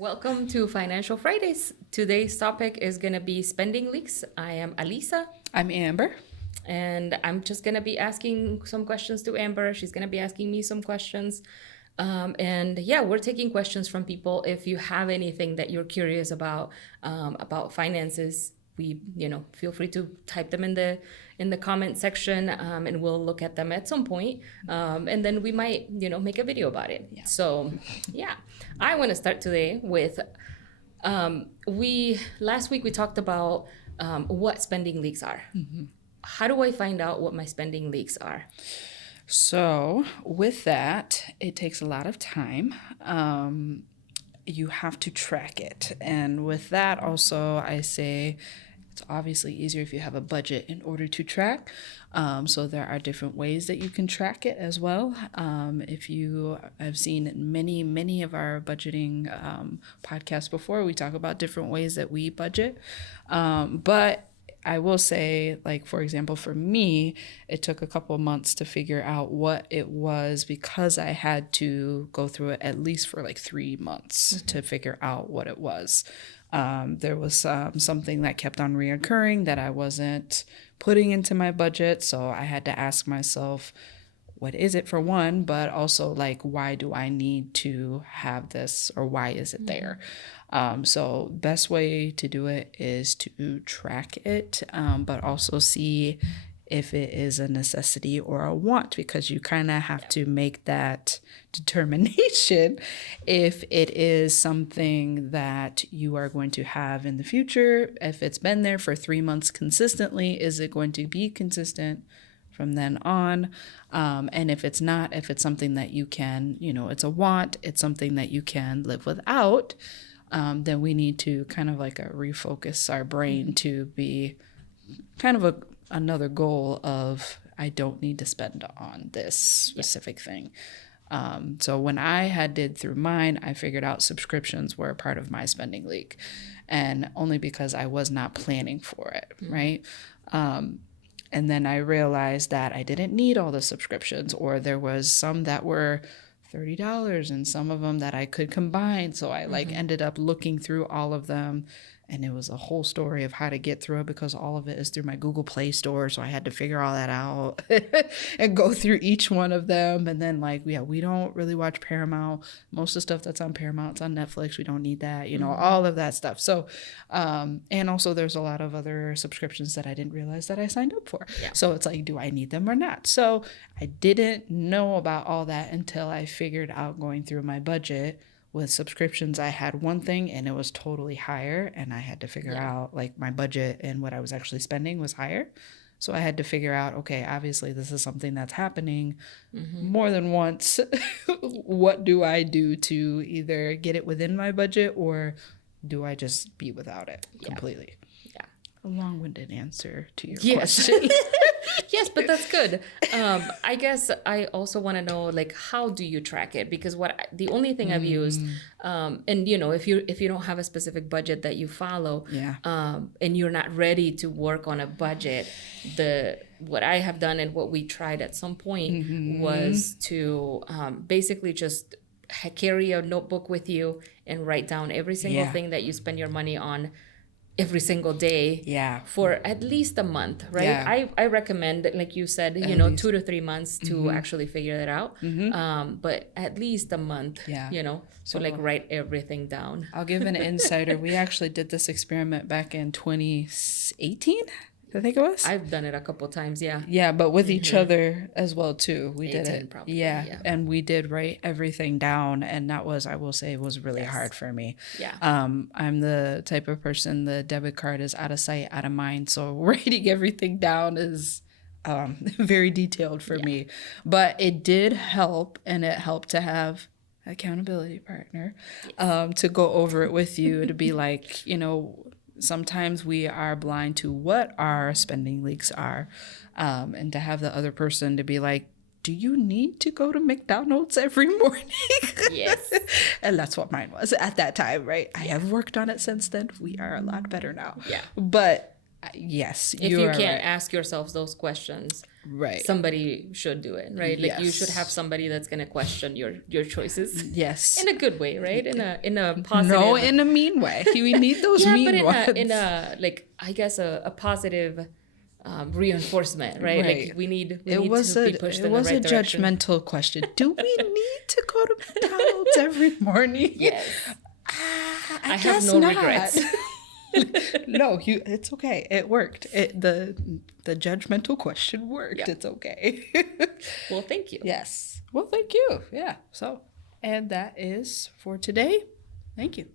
Welcome to Financial Fridays. Today's topic is going to be spending leaks. I am Alisa, I'm Amber. and I'm just going to be asking some questions to Amber. She's going to be asking me some questions. And yeah, we're taking questions from people. If you have anything that you're curious about finances, feel free to type them in the comment section, and we'll look at them at some point. And then we might, make a video about it. Yeah. So yeah, I want to start today with, last week we talked about what spending leaks are. Mm-hmm. How do I find out what my spending leaks are? So with that, it takes a lot of time. You have to track it. And with that also, I say it's obviously easier if you have a budget in order to track. So there are different ways that you can track it as well. If you have seen many of our budgeting podcasts before, we talk about different ways that we budget. But I will say, like, for example, for me, it took a couple of months to figure out what it was because I had to go through it at least for like 3 months to figure out what it was. There was something that kept on reoccurring that I wasn't putting into my budget. So I had to ask myself, what is it for one, but also like, why do I need to have this or why is it there? So best way to do it is to track it, but also see if it is a necessity or a want, because you kind of have to make that determination if it is something that you are going to have in the future. If it's been there for 3 months consistently, is it going to be consistent from then on? And if it's not, if it's something that you can, it's a want, it's something that you can live without, then we need to kind of like refocus our brain to be kind of another goal of, I don't need to spend on this specific thing. So when I did through mine, I figured out subscriptions were a part of my spending leak, and only because I was not planning for it, right? And then I realized that I didn't need all the subscriptions, or there was some that were $30 and some of them that I could combine. So I ended up looking through all of them, and it was a whole story of how to get through it because all of it is through my Google Play Store. So I had to figure all that out and go through each one of them. And then we don't really watch Paramount. Most of the stuff that's on Paramount's on Netflix. We don't need that, all of that stuff. So, and also there's a lot of other subscriptions that I didn't realize that I signed up for. Yeah. So it's like, do I need them or not? So I didn't know about all that until I figured out going through my budget. With subscriptions, I had one thing and it was totally higher, and I had to figure out like my budget and what I was actually spending was higher. So I had to figure out, okay, obviously this is something that's happening more than once. What do I do to either get it within my budget, or do I just be without it completely? Yeah. A long-winded answer to your question. Yes, but that's good. I guess I also want to know, like, how do you track it? Because the only thing I've used, and if you don't have a specific budget that you follow, and you're not ready to work on a budget, what I have done and what we tried at some point was to basically just carry a notebook with you and write down every single thing that you spend your money on every single day for at least a month, right? Yeah. I recommend, like you said, 2 to 3 months to actually figure that out. But at least a month, so like write everything down. I'll give an insider. We actually did this experiment back in 2018. I think it was. I've done it a couple times, yeah. Yeah, but with each other as well too. We did it. Probably, yeah, and we did write everything down, and that was, I will say, was really hard for me. Yeah. I'm the type of person, the debit card is out of sight, out of mind. So writing everything down is very detailed for me. But it did help, and it helped to have accountability partner to go over it with you, to be like, sometimes we are blind to what our spending leaks are, and to have the other person to be like, do you need to go to McDonald's every morning? Yes. And that's what mine was at that time, right? I have worked on it since then. We are a lot better now. Yeah. But yes, if you can't ask yourselves those questions, Right. somebody should do it, right? Like you should Yes. have somebody that's going to question your choices Yes. in a good way, right? In a positive. No, in a mean way. We need those Yeah, mean but ones. in a like I guess a positive reinforcement, right? Right. Like we need It to was be pushed in the right a direction. judgmental question. Do we need to go to McDonald's every morning? Yes. I have guess no not. regrets. No, it's okay. It worked. The judgmental question worked. Yeah. It's okay. Well, thank you. Yes. Well, thank you. Yeah. So, and that is for today. Thank you.